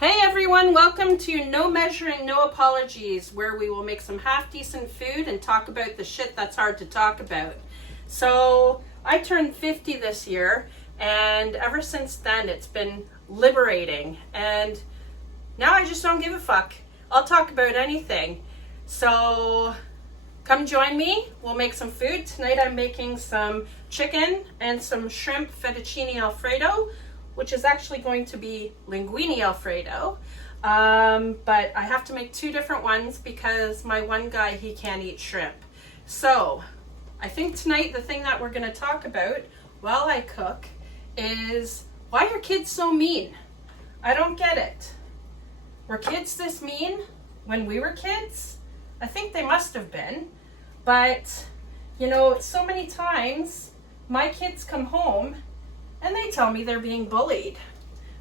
Hey everyone, welcome to No Measuring, No Apologies, where we will make some half-decent food and talk about the shit that's hard to talk about. So, I turned 50 this year, and ever since then it's been liberating, and now I just don't give a fuck. I'll talk about anything. So, come join me, we'll make some food. Tonight I'm making some chicken and some shrimp fettuccine Alfredo, which is actually going to be Linguini Alfredo. But I have to make two different ones because my one guy, he can't eat shrimp. So I think tonight the thing that we're going to talk about while I cook is, why are kids so mean? I don't get it. Were kids this mean when we were kids? I think they must have been. But, you know, so many times my kids come home and they tell me they're being bullied.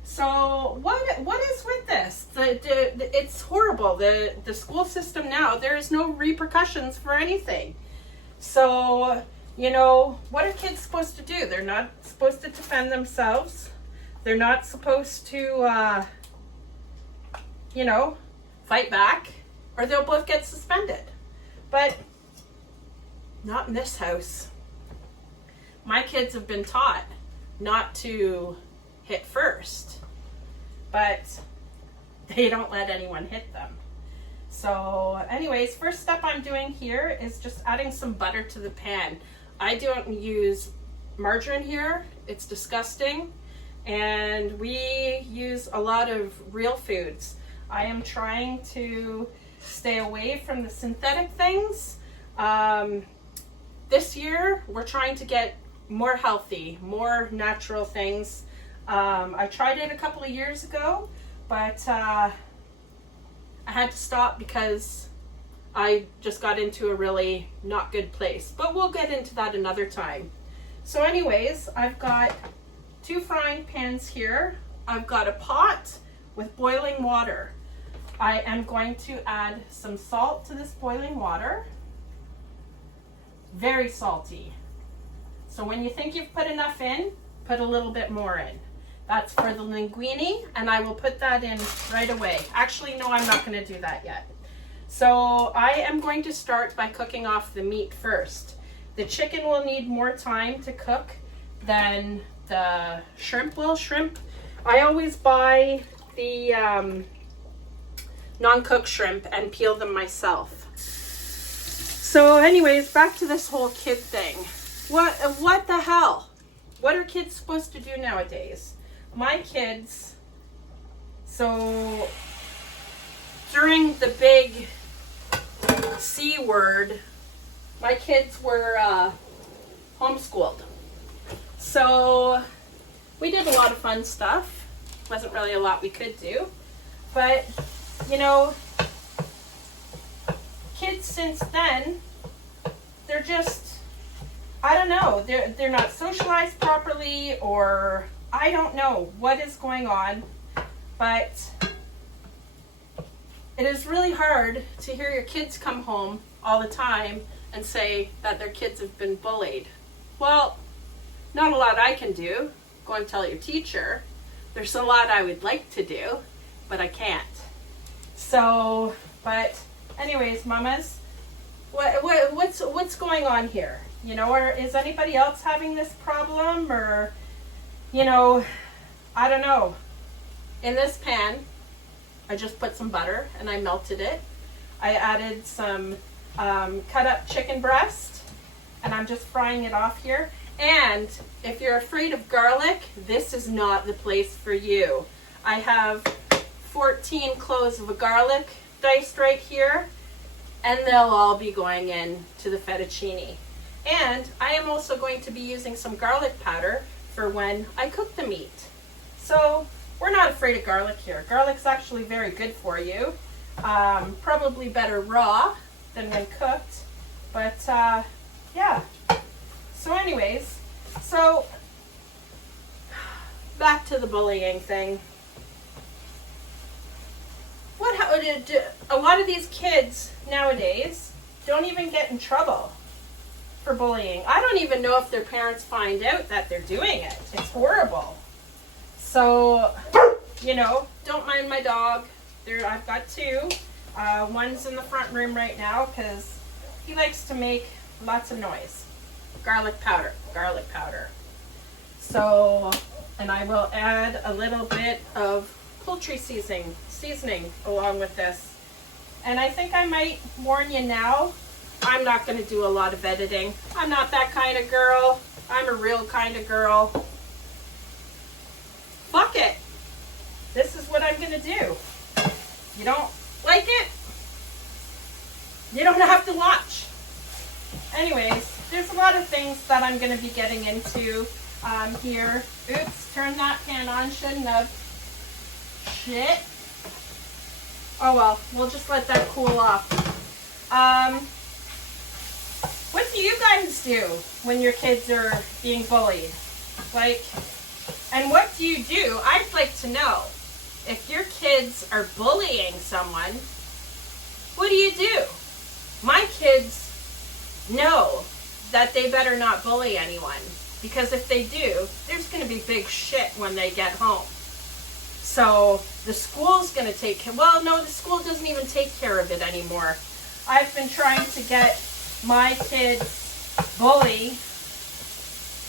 So what is with this? It's horrible. The school system now, there is no repercussions for anything. So, you know, what are kids supposed to do? They're not supposed to defend themselves. They're not supposed to, you know, fight back, or they'll both get suspended. But not in this house. My kids have been taught not to hit first, but they don't let anyone hit them. So anyways, first step I'm doing here is just adding some butter to the pan. I don't use margarine here, it's disgusting, and we use a lot of real foods. I am trying to stay away from the synthetic things. This year we're trying to get more healthy, more natural things. I tried it a couple of years ago, but I had to stop because I just got into a really not good place. But we'll get into that another time. So anyways, I've got two frying pans here. I've got a pot with boiling water. I am going to add some salt to this boiling water. Very salty. So when you think you've put enough in, put a little bit more in. That's for the linguine, and I will put that in right away. Actually, no, I'm not going to do that yet. So I am going to start by cooking off the meat first. The chicken will need more time to cook than the shrimp will. I always buy the non-cooked shrimp and peel them myself. So anyways, back to this whole kid thing. What the hell? What are kids supposed to do nowadays? My kids, so during the big C word, my kids were homeschooled. So we did a lot of fun stuff. Wasn't really a lot we could do. But, you know, kids since then, they're just, I don't know, they're not socialized properly, or I don't know what is going on, but it is really hard to hear your kids come home all the time and say that their kids have been bullied. Well, not a lot I can do. Go and tell your teacher. There's a lot I would like to do, but I can't. So, but anyways, mamas, what's going on here? You know, or is anybody else having this problem? Or, you know, I don't know. In this pan, I just put some butter and I melted it. I added some cut up chicken breast, and I'm just frying it off here. And if you're afraid of garlic, this is not the place for you. I have 14 cloves of garlic diced right here, and they'll all be going in to the fettuccine. And I am also going to be using some garlic powder for when I cook the meat. So we're not afraid of garlic here. Garlic's actually very good for you. Probably better raw than when cooked. But yeah. So anyways, so back to the bullying thing. A lot of these kids nowadays don't even get in trouble for bullying. I don't even know if their parents find out that they're doing it. It's horrible. So, you know, don't mind my dog. I've got two. One's in the front room right now because he likes to make lots of noise. Garlic powder, garlic powder. So, and I will add a little bit of poultry seasoning along with this. And I think I might warn you now, I'm not going to do a lot of editing. I'm not that kind of girl. I'm a real kind of girl. Fuck it. This is what I'm going to do. You don't like it? You don't have to watch. Anyways, there's a lot of things that I'm going to be getting into here. Oops, turn that pan on. Shouldn't have. Shit. Oh well, we'll just let that cool off. What do you guys do when your kids are being bullied? Like, and what do you do? I'd like to know. If your kids are bullying someone, what do you do? My kids know that they better not bully anyone, because if they do, there's going to be big shit when they get home. So the school's going to take care. Well, no, the school doesn't even take care of it anymore. I've been trying to get my kids' bully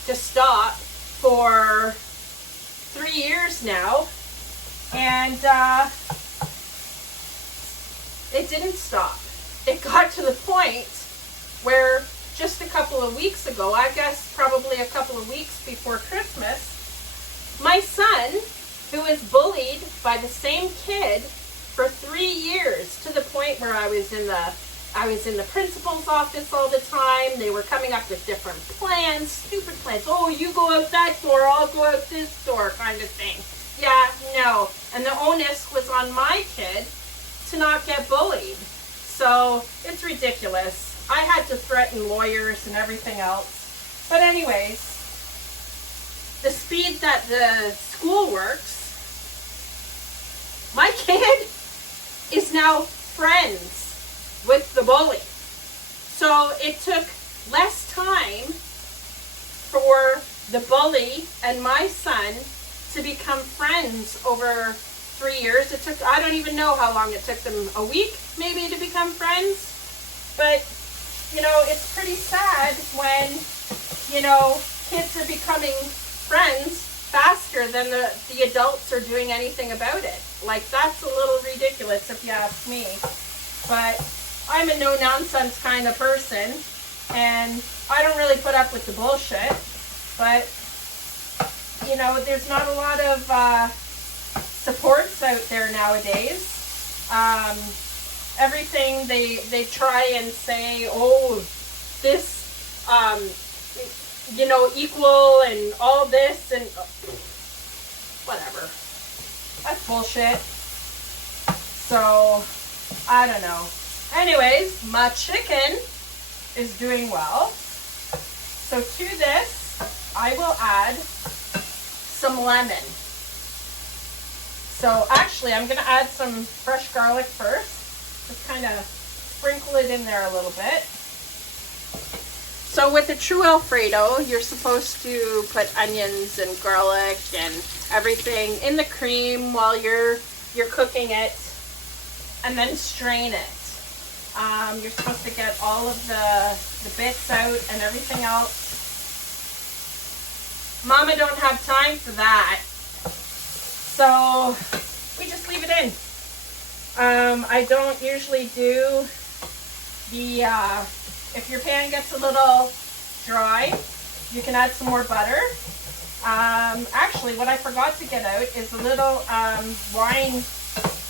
to stop for 3 years now, and it didn't stop. It got to the point where just a couple of weeks ago, I guess probably a couple of weeks before Christmas, my son, who was bullied by the same kid for 3 years, to the point where I was in the principal's office all the time. They were coming up with different plans, stupid plans. Oh, you go out that door, I'll go out this door, kind of thing. Yeah, no. And the onus was on my kid to not get bullied. So it's ridiculous. I had to threaten lawyers and everything else. But anyways, the speed that the school works, my kid is now friends with the bully. So it took less time for the bully and my son to become friends over 3 years. It took, I don't even know how long it took them, a week maybe, to become friends. But, you know, it's pretty sad when, you know, kids are becoming friends faster than the adults are doing anything about it. Like, that's a little ridiculous if you ask me. But I'm a no-nonsense kind of person, and I don't really put up with the bullshit. But, you know, there's not a lot of supports out there nowadays. Everything they try and say, oh, this, you know, equal and all this and whatever. That's bullshit. So, I don't know. Anyways, my chicken is doing well. So to this, I will add some lemon. So actually, I'm going to add some fresh garlic first. Just kind of sprinkle it in there a little bit. So with a true Alfredo, you're supposed to put onions and garlic and everything in the cream while you're cooking it, and then strain it. You're supposed to get all of the bits out and everything else. Mama don't have time for that, so we just leave it in. I don't usually do the, if your pan gets a little dry, you can add some more butter. Actually, what I forgot to get out is a little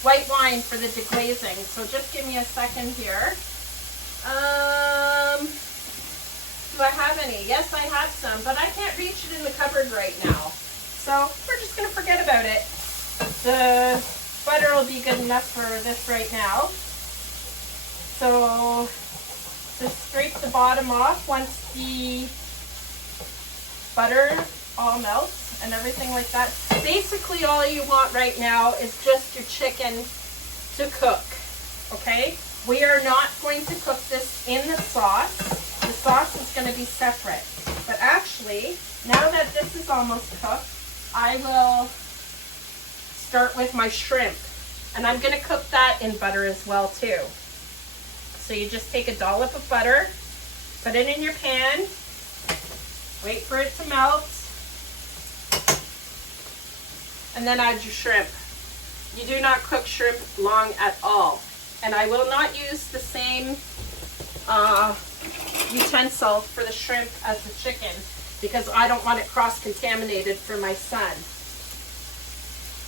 white wine for the deglazing. So just give me a second here. Do I have any? Yes, I have some, but I can't reach it in the cupboard right now. So we're just going to forget about it. The butter will be good enough for this right now. So just scrape the bottom off once the butter all melts and everything like that. Basically, all you want right now is just your chicken to cook, okay? We are not going to cook this in the sauce. The sauce is going to be separate. But actually, now that this is almost cooked, I will start with my shrimp. And I'm going to cook that in butter as well too. So you just take a dollop of butter, put it in your pan, wait for it to melt, and then add your shrimp. You do not cook shrimp long at all. And I will not use the same utensil for the shrimp as the chicken because I don't want it cross-contaminated for my son.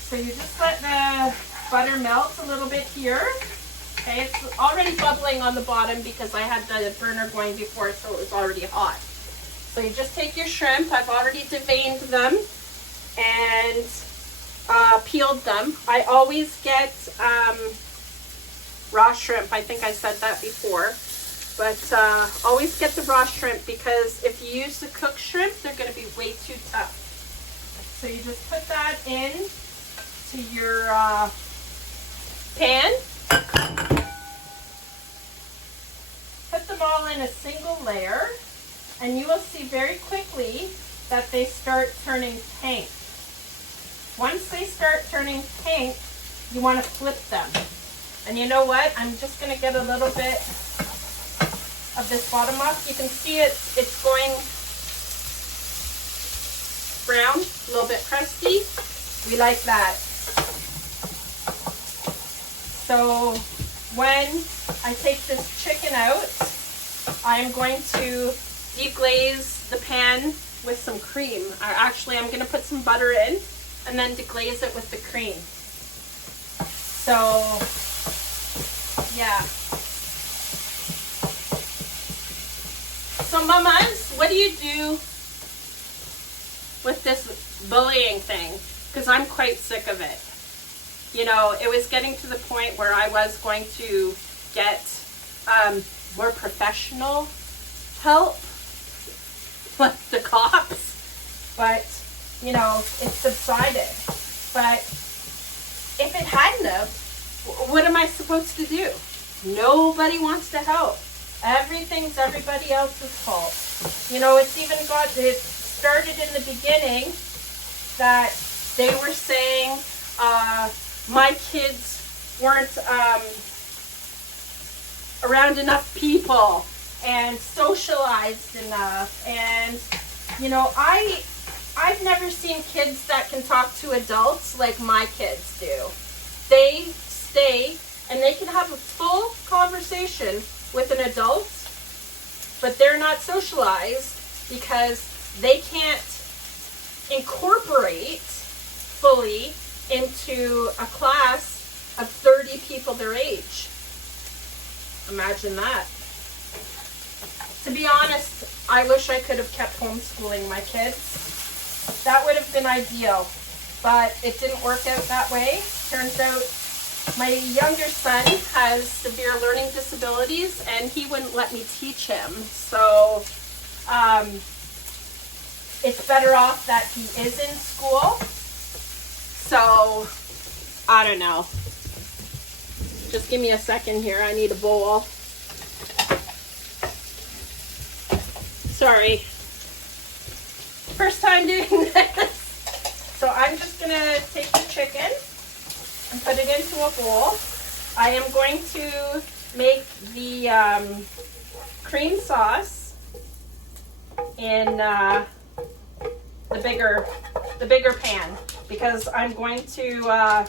So you just let the butter melt a little bit here. Okay, it's already bubbling on the bottom because I had the burner going before, so it was already hot. So you just take your shrimp. I've already deveined them and peeled them. I always get raw shrimp. I think I said that before. But always get the raw shrimp because if you use the cooked shrimp, they're going to be way too tough. So you just put that in to your pan. Put them all in a single layer, and you will see very quickly that they start turning pink. Once they start turning pink, you want to flip them. And you know what? I'm just going to get a little bit of this bottom off. You can see it's going brown, a little bit crusty. We like that. So when I take this chicken out, I'm going to deglaze the pan with some cream. I'm going to put some butter in and then deglaze it with the cream. So, yeah. So mamas, what do you do with this bullying thing? Because I'm quite sick of it. You know, it was getting to the point where I was going to get more professional help, like the cops, but, you know, it subsided. But if it hadn't have, what am I supposed to do? Nobody wants to help. Everything's everybody else's fault. You know, it started in the beginning that they were saying my kids weren't around enough people and socialized enough. And, you know, I've never seen kids that can talk to adults like my kids do. They stay and they can have a full conversation with an adult, but they're not socialized because they can't incorporate fully into a class of 30 people their age. Imagine that. To be honest, I wish I could have kept homeschooling my kids. That would have been ideal, but it didn't work out that way. Turns out my younger son has severe learning disabilities and he wouldn't let me teach him. So it's better off that he is in school. So I don't know. Just give me a second here. I need a bowl. Sorry. First time doing this. So I'm just going to take the chicken and put it into a bowl. I am going to make the cream sauce in the bigger pan because I'm going to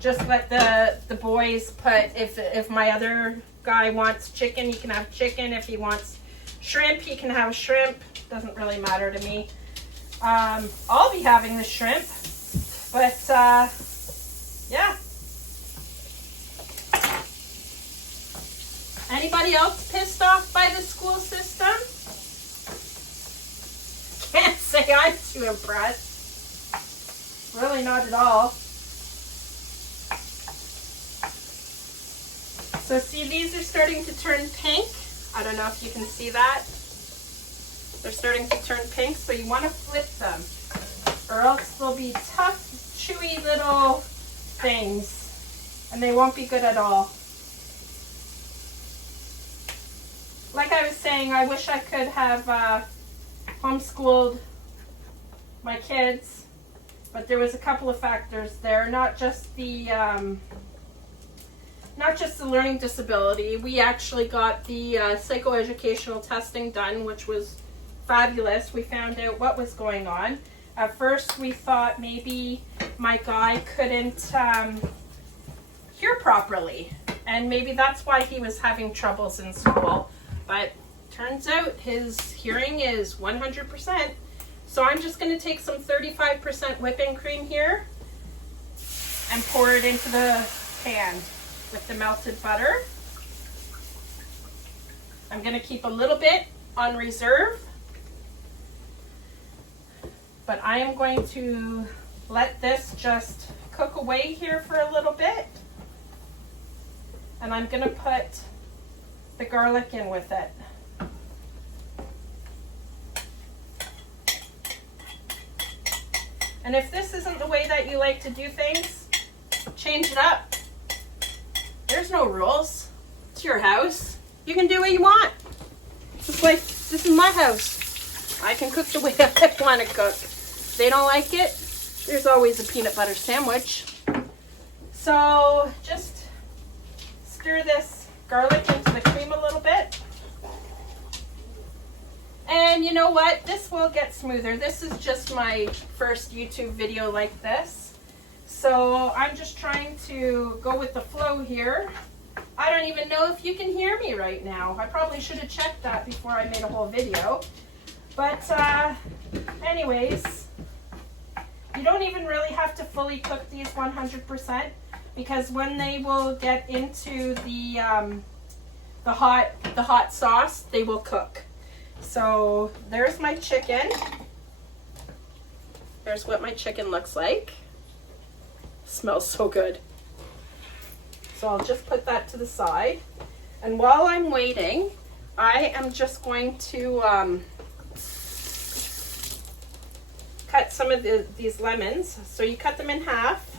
just let the boys put, if my other guy wants chicken, he can have chicken. If he wants shrimp, he can have shrimp. Doesn't really matter to me. I'll be having the shrimp, but yeah. Anybody else pissed off by the school system? Can't say I'm too impressed. Really not at all. So see, these are starting to turn pink. I don't know if you can see that. They're starting to turn pink, so you want to flip them, or else they'll be tough, chewy little things, and they won't be good at all. Like I was saying, I wish I could have homeschooled my kids, But there was a couple of factors there, not just the learning disability. We actually got the psychoeducational testing done, which was fabulous. We found out what was going on. At first, we thought maybe my guy couldn't hear properly, and maybe that's why he was having troubles in school. But turns out his hearing is 100%. So I'm just going to take some 35% whipping cream here and pour it into the pan with the melted butter. I'm going to keep a little bit on reserve, but I am going to let this just cook away here for a little bit. And I'm going to put the garlic in with it. And if this isn't the way that you like to do things, change it up. There's no rules. It's your house. You can do what you want. Just like this is my house. I can cook the way I want to cook. If they don't like it, there's always a peanut butter sandwich. So just stir this garlic into the cream a little bit. And you know what? This will get smoother. This is just my first YouTube video like this. So I'm just trying to go with the flow here. I don't even know if you can hear me right now. I probably should have checked that before I made a whole video. But anyways, you don't even really have to fully cook these 100%, because when they will get into the hot sauce, they will cook. So there's my chicken. There's what my chicken looks like. Smells so good. So I'll just put that to the side. And while I'm waiting, I am just going to cut some of these lemons. So you cut them in half.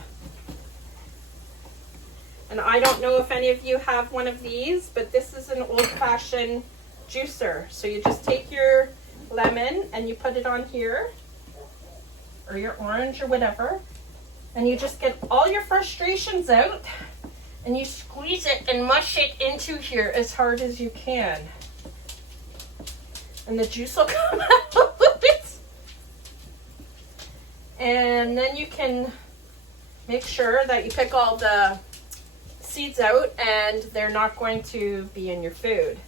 And I don't know if any of you have one of these, but this is an old-fashioned juicer. So you just take your lemon and you put it on here, or your orange or whatever, and you just get all your frustrations out and you squeeze it and mush it into here as hard as you can. And the juice will come out. And then you can make sure that you pick all the seeds out and they're not going to be in your food.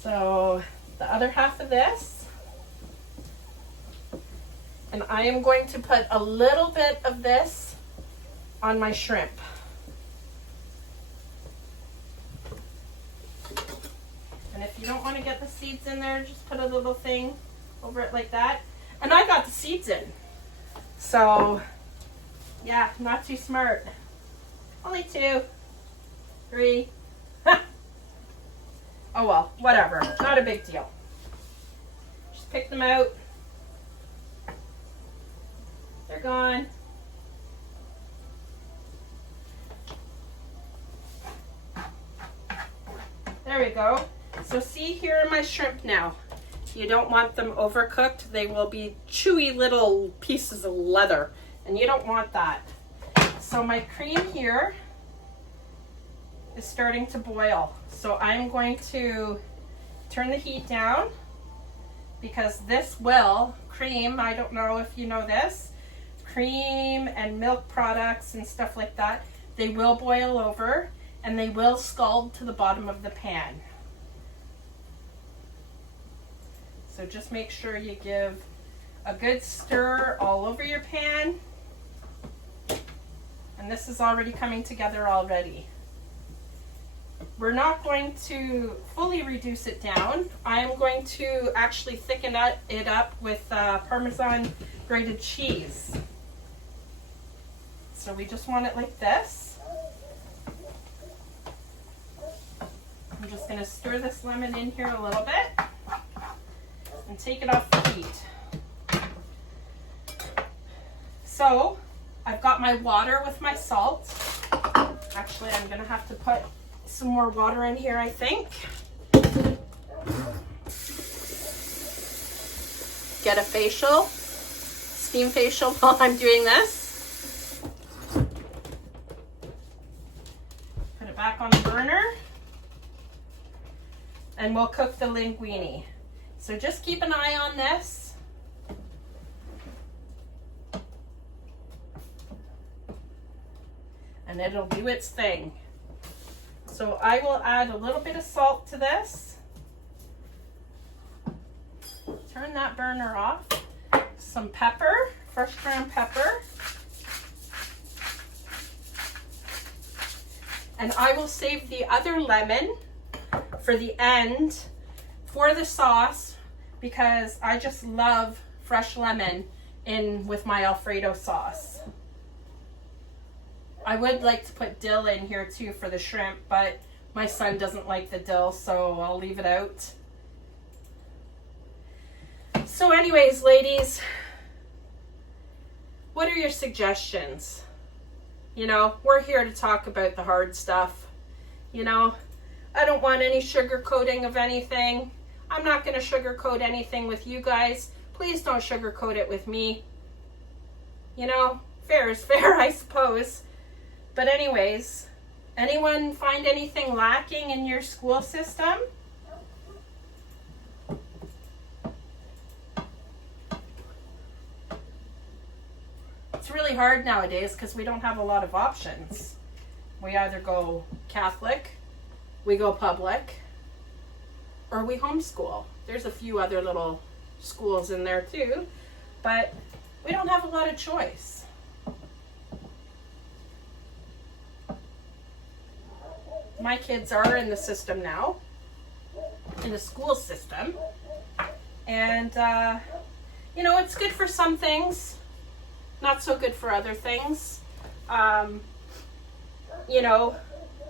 So the other half of this, and I am going to put a little bit of this on my shrimp. And if you don't want to get the seeds in there, just put a little thing over it like that. And I got the seeds in. So yeah, not too smart. Only 2, 3. Oh well, whatever. Not a big deal. Just pick them out. They're gone. There we go. So see, here are my shrimp now. You don't want them overcooked. They will be chewy little pieces of leather, and you don't want that. So my cream here is starting to boil. So I'm going to turn the heat down, because this cream, I don't know if you know this, cream and milk products and stuff like that, they will boil over and they will scald to the bottom of the pan. So just make sure you give a good stir all over your pan. And this is already coming together already. We're not going to fully reduce it down. I am going to actually thicken it up with Parmesan grated cheese. So we just want it like this. I'm just going to stir this lemon in here a little bit and take it off the heat. So I've got my water with my salt. Actually, I'm going to have to put some more water in here, I think. Get a facial. steam facial while I'm doing this. Put it back on the burner. And we'll cook the linguine. So just keep an eye on this. And it'll do its thing. So I will add a little bit of salt to this. Turn that burner off. Some pepper, fresh ground pepper. And I will save the other lemon for the end for the sauce, because I just love fresh lemon in with my Alfredo sauce. I would like to put dill in here too for the shrimp, but my son doesn't like the dill, so I'll leave it out. So anyways, ladies, what are your suggestions? You know, we're here to talk about the hard stuff. You know, I don't want any sugar coating of anything. I'm not going to sugarcoat anything with you guys. Please don't sugarcoat it with me. You know, fair is fair, I suppose. But anyways, anyone find anything lacking in your school system? It's really hard nowadays because we don't have a lot of options. We either go Catholic, we go public, or we homeschool. There's a few other little schools in there too, but we don't have a lot of choice. My kids are in the system now, in the school system, and you know, it's good for some things, not so good for other things. You know,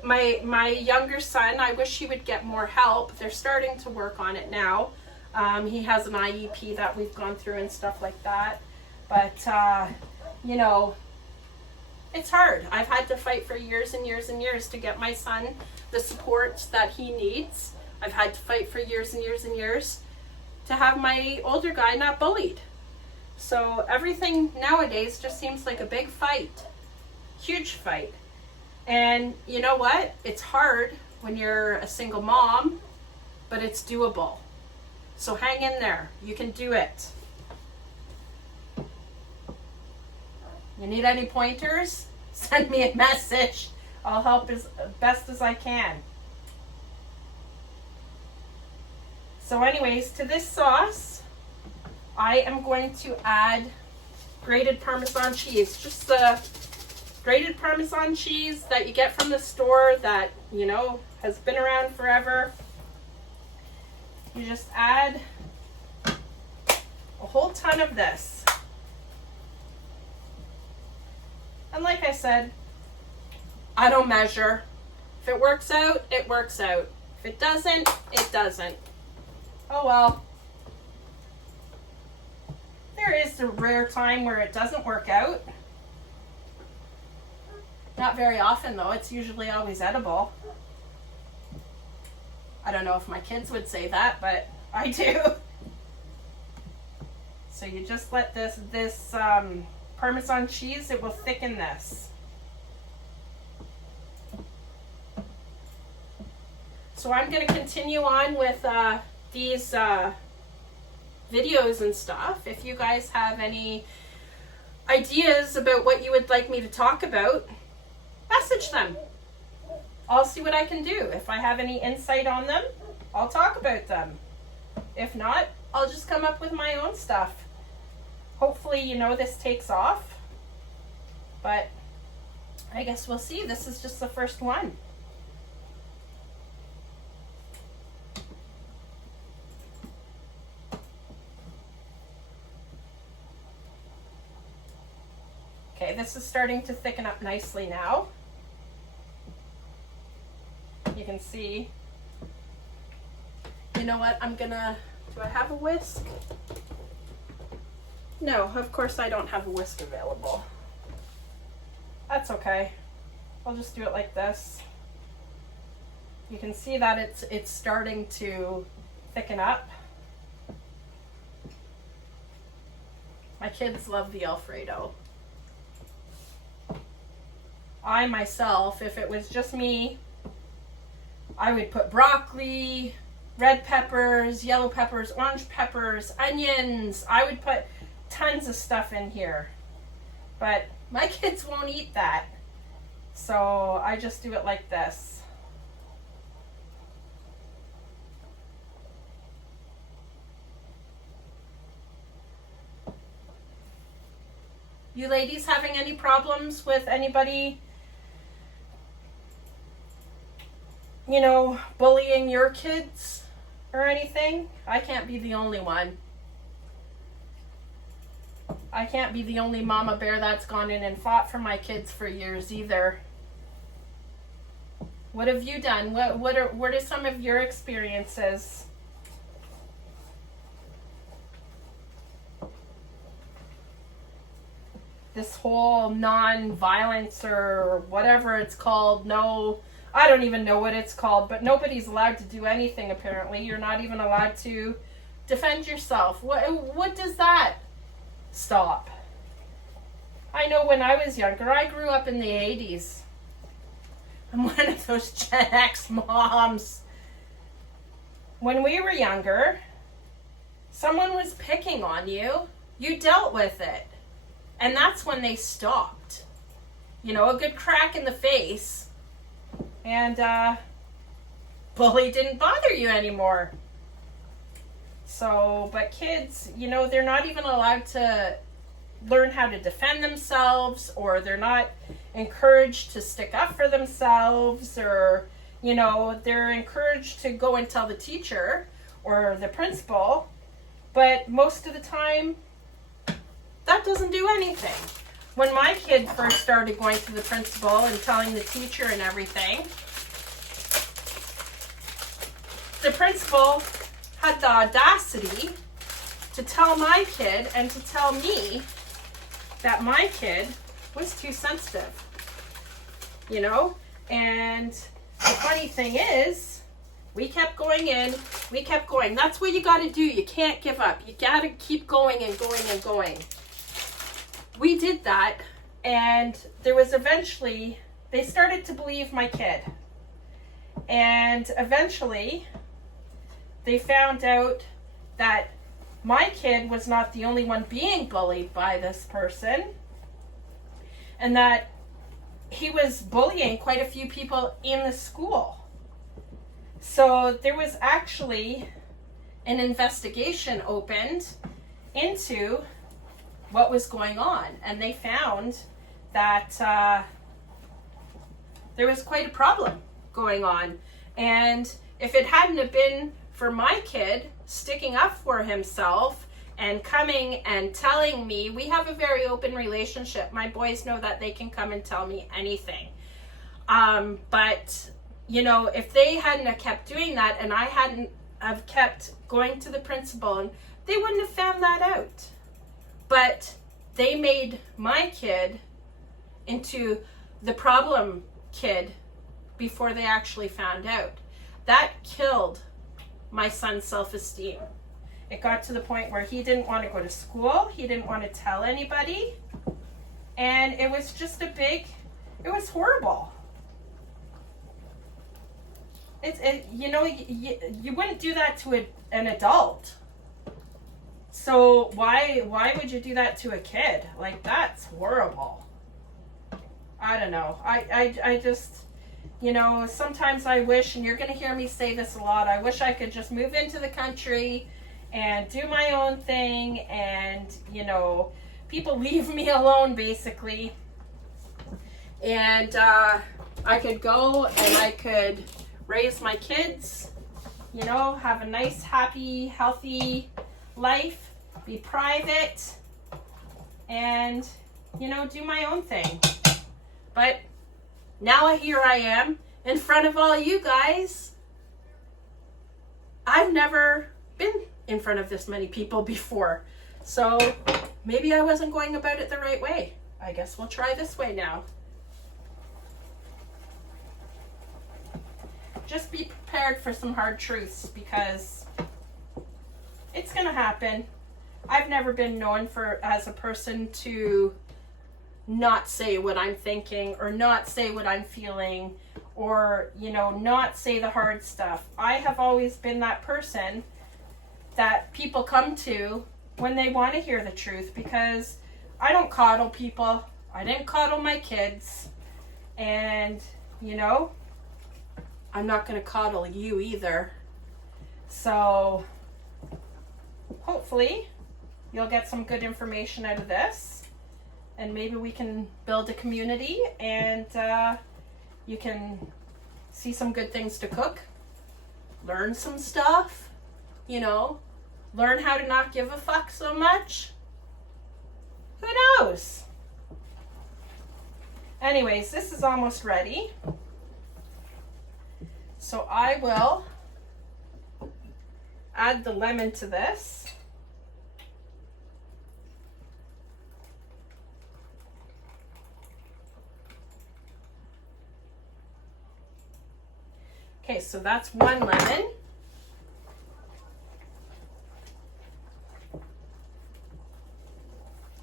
my younger son, I wish he would get more help. They're starting to work on it now. He has an IEP that we've gone through and stuff like that. But, you know, it's hard. I've had to fight for years and years and years to get my son the support that he needs. I've had to fight for years and years and years to have my older guy not bullied. So everything nowadays just seems like a big fight. Huge fight. And you know what? It's hard when you're a single mom, but it's doable. So hang in there. You can do it. You need any pointers? Send me a message. I'll help as best as I can. So anyways, to this sauce, I am going to add grated Parmesan cheese. Just the grated Parmesan cheese that you get from the store that, you know, has been around forever. You just add a whole ton of this. And like I said, I don't measure. If it works out, it works out. If it doesn't, it doesn't. Oh well. There is a rare time where it doesn't work out. Not very often though, it's usually always edible. I don't know if my kids would say that, but I do. So you just let this Parmesan cheese, it will thicken this. So I'm going to continue on with these videos and stuff. If you guys have any ideas about what you would like me to talk about, message them. I'll see what I can do. If I have any insight on them, I'll talk about them. If not, I'll just come up with my own stuff. Hopefully, you know, this takes off. But I guess we'll see. This is just the first one. Okay, this is starting to thicken up nicely now. You can see. You know what, do I have a whisk? No, of course I don't have a whisk available. That's okay. I'll just do it like this. You can see that it's starting to thicken up. My kids love the Alfredo. I myself, if it was just me, I would put broccoli, red peppers, yellow peppers, orange peppers, onions. I would put tons of stuff in here. But my kids won't eat that. So I just do it like this. You ladies having any problems with anybody, you know, bullying your kids or anything? I can't be the only one. I can't be the only mama bear that's gone in and fought for my kids for years either. What have you done? What are some of your experiences? This whole non-violence or whatever it's called. No, I don't even know what it's called, but nobody's allowed to do anything apparently. You're not even allowed to defend yourself. What does that stop? I know when I was younger, I grew up in the 80s. I'm one of those Gen X moms. When we were younger, someone was picking on you, you dealt with it. And that's when they stopped. You know, a good crack in the face. And bully didn't bother you anymore. So, but kids, you know, they're not even allowed to learn how to defend themselves, or they're not encouraged to stick up for themselves, or, you know, they're encouraged to go and tell the teacher or the principal. But most of the time, that doesn't do anything. When my kid first started going to the principal and telling the teacher and everything, the principal had the audacity to tell my kid and to tell me that my kid was too sensitive. You know? And the funny thing is, we kept going in, we kept going. That's what you gotta do. You can't give up. You gotta keep going and going and going. We did that, and there was eventually, they started to believe my kid. And eventually, they found out that my kid was not the only one being bullied by this person, and that he was bullying quite a few people in the school. So there was actually an investigation opened into what was going on, and they found that there was quite a problem going on. And if it hadn't have been for my kid sticking up for himself and coming and telling me, we have a very open relationship. My boys know that they can come and tell me anything. But, you know, if they hadn't have kept doing that, and I hadn't have kept going to the principal, they wouldn't have found that out. But they made my kid into the problem kid before they actually found out. That killed my son's self-esteem. It got to the point where he didn't want to go to school. He didn't want to tell anybody. And it was just it was horrible. You know, you wouldn't do that to an adult. So why would you do that to a kid? Like, that's horrible. I don't know. I just, you know, sometimes I wish, and you're going to hear me say this a lot, I wish I could just move into the country and do my own thing, and, you know, people leave me alone, basically. And I could go and I could raise my kids, you know, have a nice, happy, healthy life, be private, and, you know, do my own thing. But now here I am in front of all you guys. I've never been in front of this many people before, so maybe I wasn't going about it the right way. I guess we'll try this way now. Just be prepared for some hard truths, because it's gonna happen. I've never been known for as a person to not say what I'm thinking or not say what I'm feeling or, you know, not say the hard stuff. I have always been that person that people come to when they want to hear the truth, because I don't coddle people. I didn't coddle my kids. And, you know, I'm not going to coddle you either. So hopefully you'll get some good information out of this, and maybe we can build a community, and you can see some good things to cook, learn some stuff, you know, learn how to not give a fuck so much. Who knows? Anyways, this is almost ready. So I will add the lemon to this. Okay, so that's one lemon.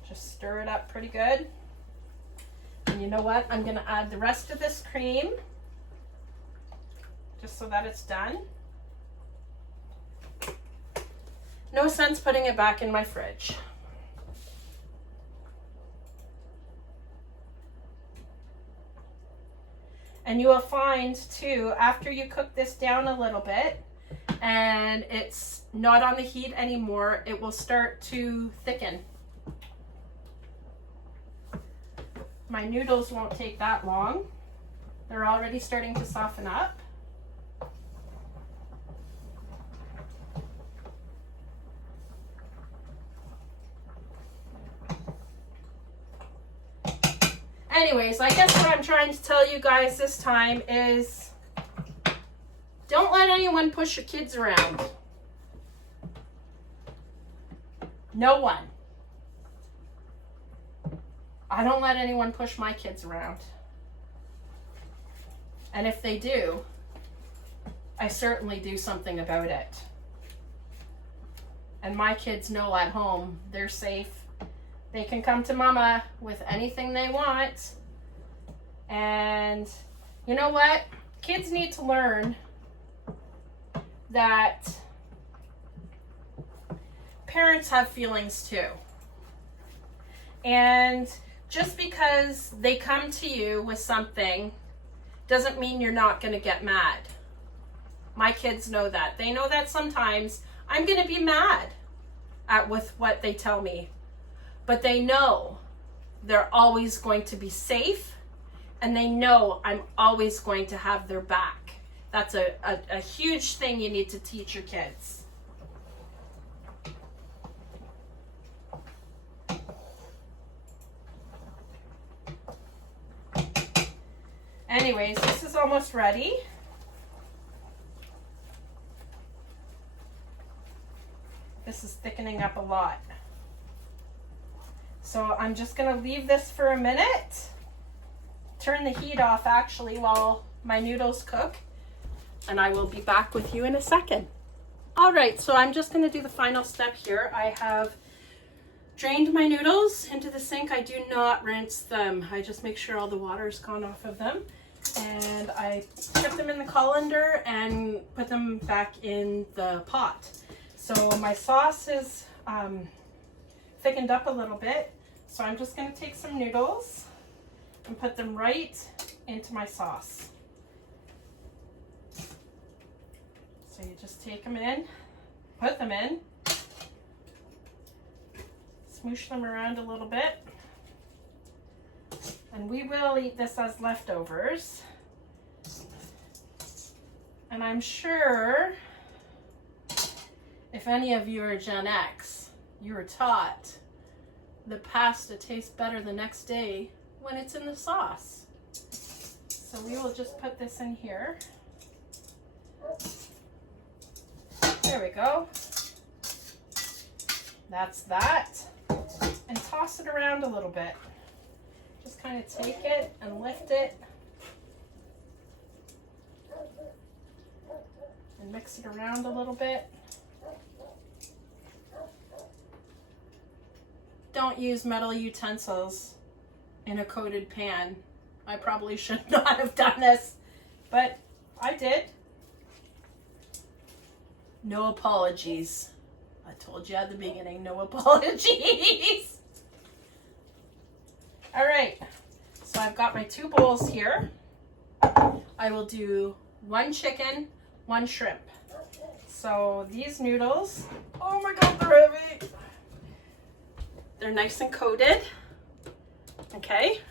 Just stir it up pretty good. And you know what? I'm going to add the rest of this cream just so that it's done. No sense putting it back in my fridge. And you will find too, after you cook this down a little bit and it's not on the heat anymore, it will start to thicken. My noodles won't take that long. They're already starting to soften up. Anyways, I guess what I'm trying to tell you guys this time is don't let anyone push your kids around. No one. I don't let anyone push my kids around. And if they do, I certainly do something about it. And my kids know at home they're safe. They can come to mama with anything they want. And you know what? Kids need to learn that parents have feelings too. And just because they come to you with something doesn't mean you're not going to get mad. My kids know that. They know that sometimes I'm going to be mad with what they tell me. But they know they're always going to be safe, and they know I'm always going to have their back. That's a huge thing you need to teach your kids. Anyways, this is almost ready. This is thickening up a lot. So I'm just going to leave this for a minute. Turn the heat off actually while my noodles cook. And I will be back with you in a second. All right, so I'm just going to do the final step here. I have drained my noodles into the sink. I do not rinse them. I just make sure all the water's gone off of them. And I put them in the colander and put them back in the pot. So my sauce is thickened up a little bit. So I'm just going to take some noodles and put them right into my sauce. So you just take them in, put them in, smoosh them around a little bit, and we will eat this as leftovers. And I'm sure if any of you are Gen X, you were taught the pasta tastes better the next day when it's in the sauce. So we will just put this in here. There we go. That's that. And toss it around a little bit. Just kind of take it and lift it. And mix it around a little bit. don't use metal utensils in a coated pan. I probably should not have done this, but I did. No apologies. I told you at the beginning, no apologies. All right, so I've got my 2 bowls here. I will do 1 chicken, 1 shrimp. So these noodles, oh my God, they're heavy. They're nice and coated, okay?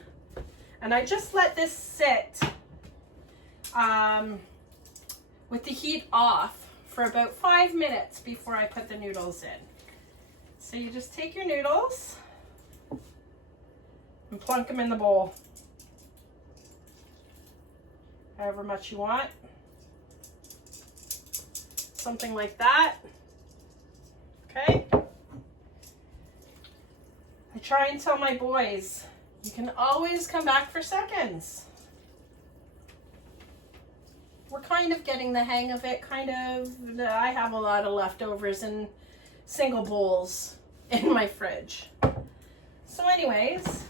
And I just let this sit with the heat off for about 5 minutes before I put the noodles in. So you just take your noodles and plunk them in the bowl. However much you want. Something like that. Okay? I try and tell my boys, you can always come back for seconds. We're kind of getting the hang of it, kind of. I have a lot of leftovers in single bowls in my fridge. So anyways,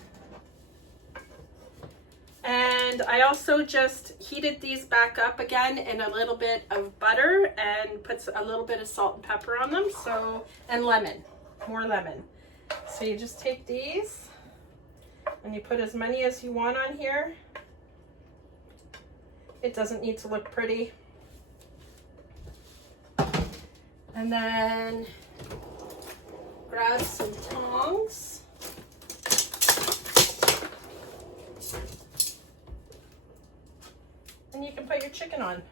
and I also just heated these back up again in a little bit of butter and put a little bit of salt and pepper on them. So, and lemon, more lemon. So you just take these and you put as many as you want on here. It doesn't need to look pretty. And then grab some tongs. And you can put your chicken on.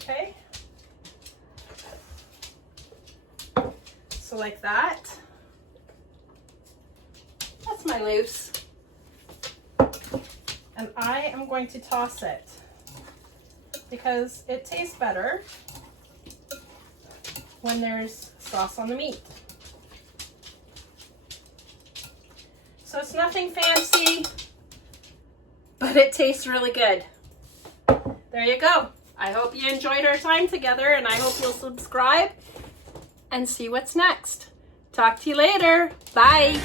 Okay. So like that. That's my loose. And I am going to toss it because it tastes better when there's sauce on the meat. So it's nothing fancy, but it tastes really good. There you go. I hope you enjoyed our time together, and I hope you'll subscribe and see what's next. Talk to you later. Bye.